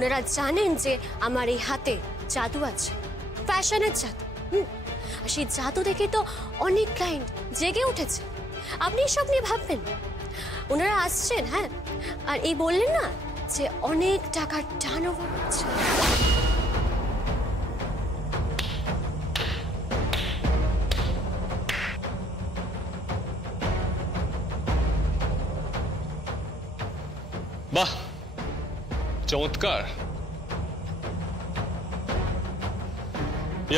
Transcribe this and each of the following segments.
ওনারা জানেন যে আমার এই হাতে জাদু আছে, ফ্যাশনের জাদু। আর সেই জাদু দেখে তো অনেক ক্লায়েন্ট জেগে উঠেছে। আপনি এসব নিয়ে ভাববেন। ওনারা আসছেন, হ্যাঁ, আর এই বললেন না যে অনেক টাকার টার্নওভার হচ্ছে। বাহ, চমৎকার।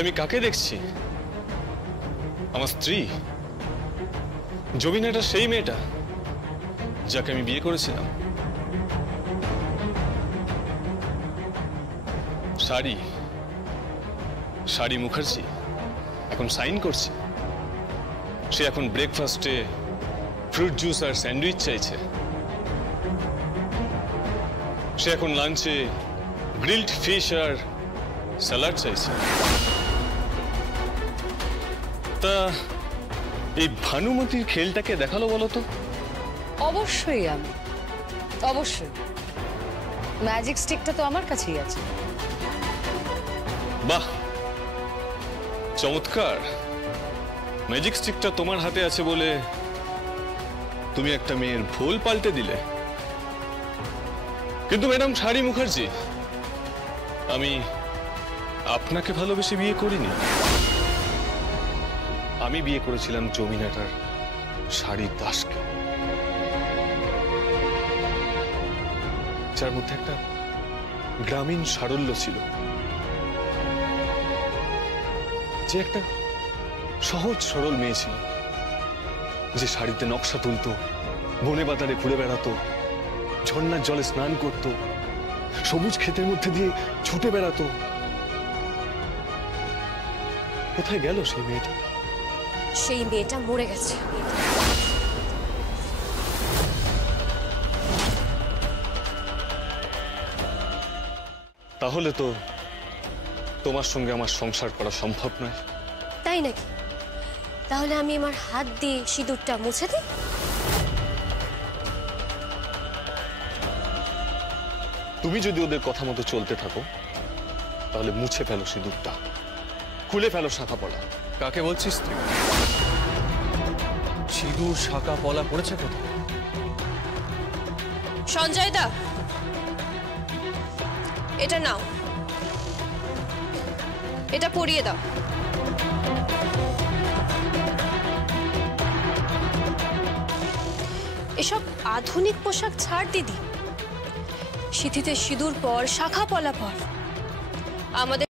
আমি কাকে দেখছি? আমার স্ত্রী জবিনাটা, সেই মেয়েটা যাকে আমি বিয়ে করেছিলাম। শাড়ি মুখার্জি এখন সাইন করছে। সে এখন ব্রেকফাস্টে ফ্রুট জুস আর স্যান্ডউইচ চাইছে। সে এখন লাঞ্চে গ্রিলড ফিশ আর স্যালাড চাইছে। তা এই ভানুমতির খেলটাকে দেখালো বলো তো? অবশ্যই আমি, অবশ্যই। ম্যাজিক স্টিকটা তো আমার কাছেই আছে। বাহ, চমৎকার। ম্যাজিক স্টিকটা তোমার হাতে আছে বলে তুমি একটা মেয়ের ভুল পাল্টে দিলে। কিন্তু ম্যাডাম শাড়ি মুখার্জি, আমি আপনাকে ভালোবেসে বিয়ে করিনি। আমি বিয়ে করেছিলাম জমিনাটার শাড়ির দাসকে, যার মধ্যে একটা গ্রামীণ সারল্য ছিল, যে একটা সহজ সরল মেয়ে ছিল, যে শাড়িতে নকশা তুলতো, বনে বাজারে ঘুরে বেড়াতো, ঝর্ণার জলে স্নান করত, সবুজ ক্ষেতের মধ্যে দিয়ে ছুটে বেড়াতো। কোথায় গেল সেই মেয়েটা? সেই মেয়েটা মরে গেছে। তাহলে তো তোমার সঙ্গে আমার সংসার করা সম্ভব নয়। তাই নাকি? তাহলে আমি আমার হাত দিয়ে সিঁদুরটা মুছে দিই। তুমি যদি ওদের কথা মতো চলতে থাকো, তাহলে মুছে ফেলো সিঁদুরটা, খুলে ফেলো শাখা পলা। কাকে বলছিস তুই? সিঁদুর শাখা পলা পড়েছে কোথায়? সঞ্জয় দা, এটা নাও, এটা পরিয়ে দাও। এসব আধুনিক পোশাক ছাড় দিদি। সিঁথিতে সিঁদুর পর, শাখা পলা পর। আমাদের